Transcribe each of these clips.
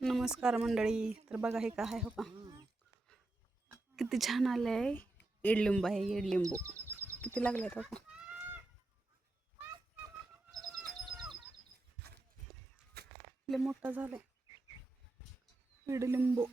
नमस्कार मंडळी. तर बघा हे काय हो का, किती छान आले आहे. ईडलिंबू आहे, ईडलिंबू किती लागले हो का. लय मोठा झालाय ईडलिंबू.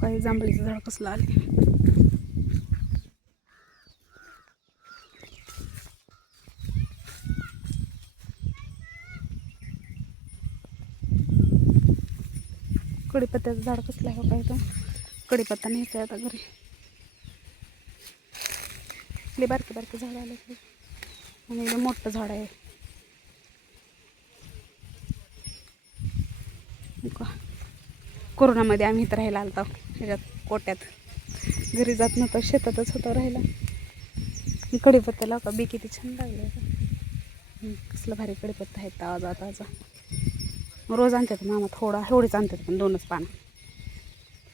काही जांभळीचं झाड कसलं आले. कडीपत्त्याचं झाड कसलं आहे हो का. इथं कडीपत्ता न्यायचा आता घरी. लय बारके बारके झाड आले आणि लय मोठं झाड आहे. कोरोनामध्ये आम्ही इथं राहायला आलतो ह्याच्यात कोट्यात. घरी जात नव्हतं, शेतातच होतं राहायला. कडीपत्ता लाव का बी किती छान लागले. कसलं भारी कडीपत्ता आहे, ताजा ताजा. रोज आणतात मामा, थोडा एवढीच आणतात, पण 2च पानं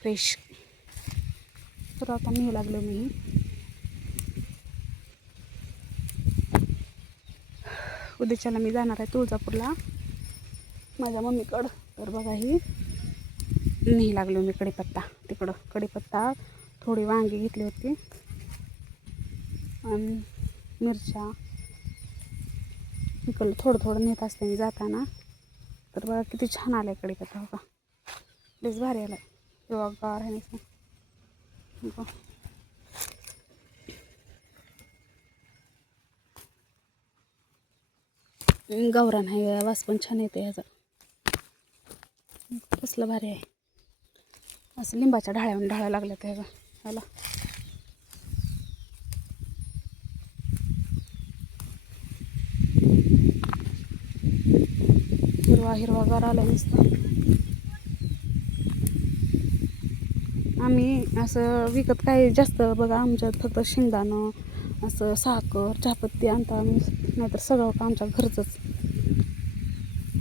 फ्रेश. तर आता मी लागलो मी उद्याच्याला मी जाणार आहे तुळजापूरला माझ्या मम्मीकडं. तर बघा ही नाही लागलो मी कडीपत्ता तिकडं. कडीपत्ता, थोडी वांगी घेतली होती आणि मिरच्या इकडलं थोडं थोडं नेत असते मी जाताना. तर बघा किती छान आलं आहे कडीपत्ता हो का. लयच भारी आला आहे, हिरवागार आहे ना. गावरान आहे, वास पण छान येते ह्याचा. कसलं भारी आहे. असं लिंबाच्या ढाळ्या लागल्या ह्याचा ह्याला. हिरवागार आला नुसतं. आम्ही असं विकत काही जास्त बघा, आमच्यात फक्त शेंगदाणं, असं साखर, चहापत्ती आणता आम्ही. नाहीतर सगळं का आमच्या घरचंच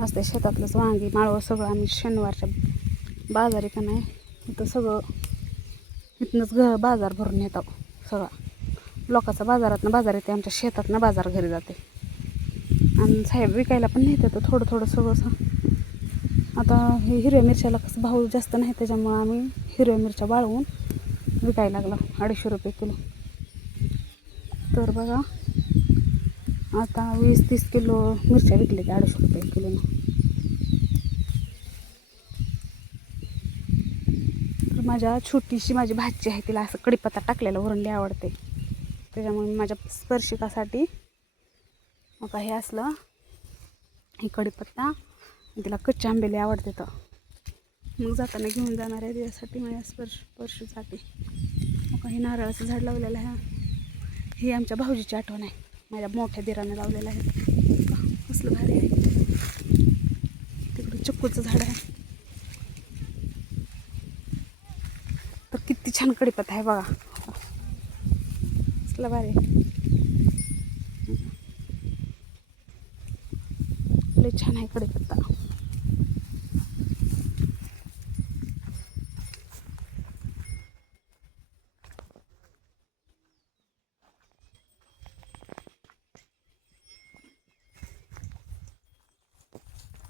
असते. शेतातलंच वांगी माळवं सगळं आम्ही शनिवारच्या बाजारी का नाही इथं सगळं इथनंच बाजार भरून येतो. सगळा लोकांचा बाजार येते, आमच्या शेतातनं बाजार घरी जाते. आणि साहेब विकायला पण नाही येतं थोडं थोडं सगळं. आता हे हिरव्या मिरच्याला कसं भाव जास्त नाही, त्याच्यामुळं आम्ही हिरव्या मिरच्या वाळवून विकायला लागला 250 रुपये किलो. तर बघा आता 20-30 किलो मिरच्या विकले ते 250 रुपये किलोनं. तर माझ्या छोटीशी माझी भाची आहे, तिला असं कडीपत्ता टाकलेला वरून लय आवडते. त्याच्यामुळे मी माझ्या स्पर्शिकासाठी मग हे असलं हे कडीपत्ता, तिला कच्चे आंबे आवडते. तर मग जाताना घेऊन जाणार आहे त्यासाठी माझ्या स्पर्शसाठी. मग हे नारळाचं झाड लावलेलं आहे. ही आमच्या भाऊजीची आठवण आहे, माझ्या मोठ्या दिराने लावलेलं आहे. कसलं भारी आहे. तिकडे चिक्कूचं झाड आहे. तर किती छान कडीपत्ता आहे बघा, कसलं भारी आहे. लय छान आहे कडीपत्ता.